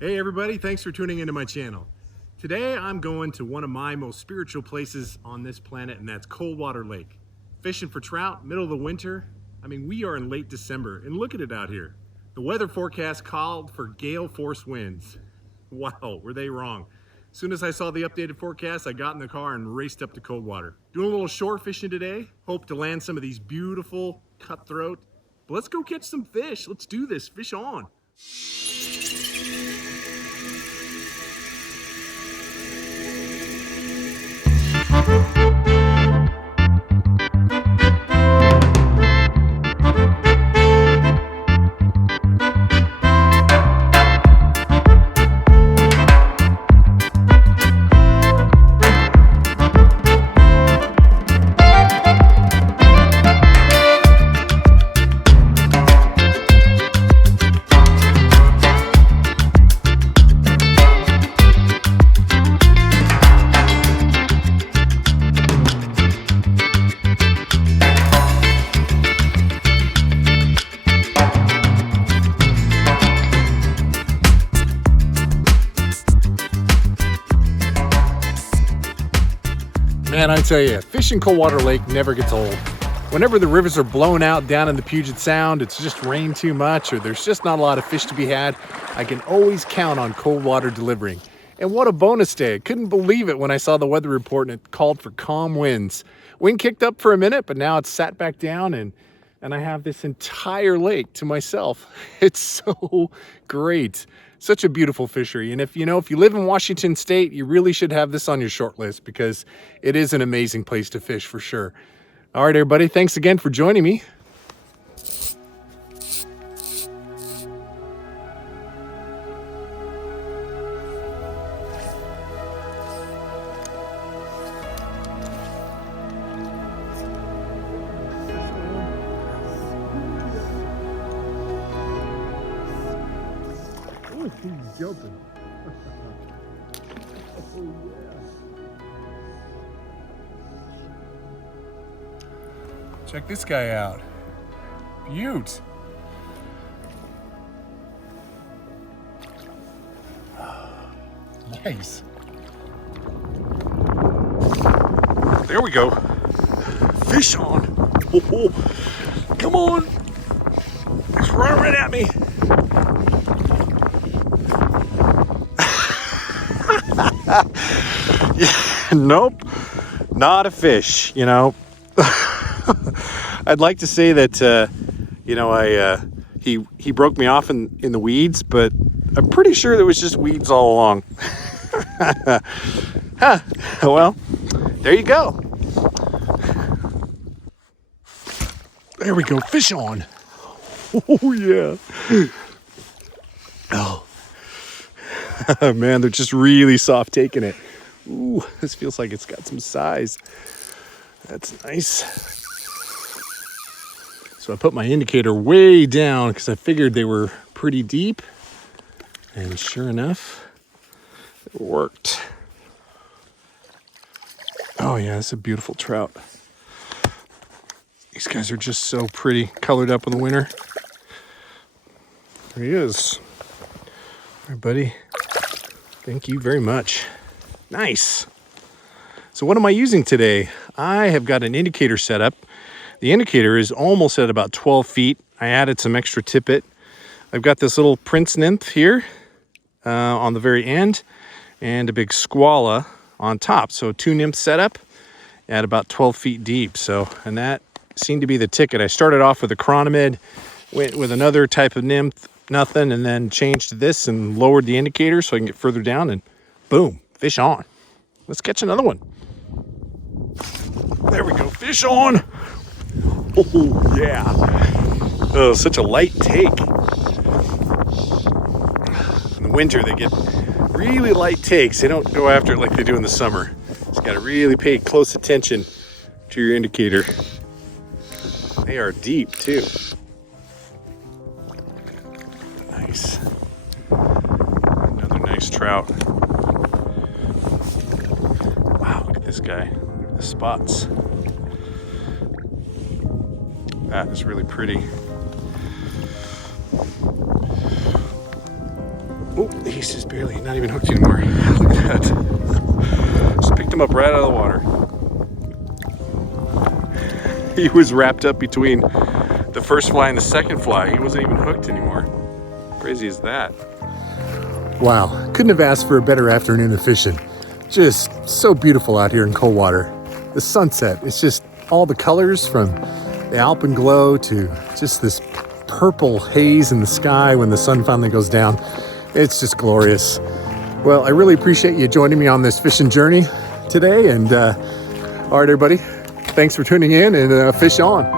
Hey everybody, thanks for tuning into my channel. Today I'm going to one of my most spiritual places on this planet, and that's Coldwater Lake. Fishing for trout, middle of the winter. I mean, we are in late December, and look at it out here. The weather forecast called for gale force winds. Wow, were they wrong. As soon as I saw the updated forecast, I got in the car and raced up to Coldwater. Doing a little shore fishing today. Hope to land some of these beautiful cutthroat. But let's go catch some fish. Let's do this. Fish on. Man, I tell you, fishing Coldwater Lake never gets old. Whenever the rivers are blown out down in the Puget Sound, it's just rained too much, or there's just not a lot of fish to be had, I can always count on Coldwater delivering. And what a bonus day. I couldn't believe it when I saw the weather report and it called for calm winds. Wind kicked up for a minute, but now it's sat back down and I have this entire lake to myself. It's so great. Such a beautiful fishery. And if you live in Washington State, you really should have this on your short list because it is an amazing place to fish for sure. All right, everybody, thanks again for joining me. Oh, he's jumping. Oh, yeah. Check this guy out. Beaut. Nice. There we go. Fish on. Oh, come on. It's running right at me. Yeah, nope, not a fish, I'd like to say that, he broke me off in the weeds, but I'm pretty sure there was just weeds all along. Huh, well, there you go. There we go, fish on. Oh, yeah. Oh. Man, they're just really soft taking it. Ooh, this feels like it's got some size. That's nice. So I put my indicator way down because I figured they were pretty deep. And sure enough, it worked. Oh yeah, it's a beautiful trout. These guys are just so pretty, colored up in the winter. There he is. All right, buddy. Thank you very much. Nice. So what am I using today? I have got an indicator set up. The indicator is almost at about 12 feet. I added some extra tippet. I've got this little Prince nymph here on the very end and a big squala on top. So 2 nymph setup at about 12 feet deep. And that seemed to be the ticket. I started off with a chronomid, went with another type of nymph, nothing, and then changed to this and lowered the indicator so I can get further down, and boom, fish on. Let's catch another one. There we go, fish on. Oh yeah. Oh, such a light take. In the winter they get really light takes. They don't go after it like they do in the summer. Just got to really pay close attention to your indicator. They are deep too. Nice. Another nice trout. Wow, look at this guy. Look at the spots. That is really pretty. Oh, he's just barely, not even hooked anymore. Look at that. Just picked him up right out of the water. He was wrapped up between the first fly and the second fly. He wasn't even hooked anymore. Crazy is that? Wow, couldn't have asked for a better afternoon of fishing. Just so beautiful out here in Coldwater. The sunset, it's just all the colors from the Alpenglow to just this purple haze in the sky when the sun finally goes down. It's just glorious. Well, I really appreciate you joining me on this fishing journey today. And all right, everybody, thanks for tuning in, and fish on.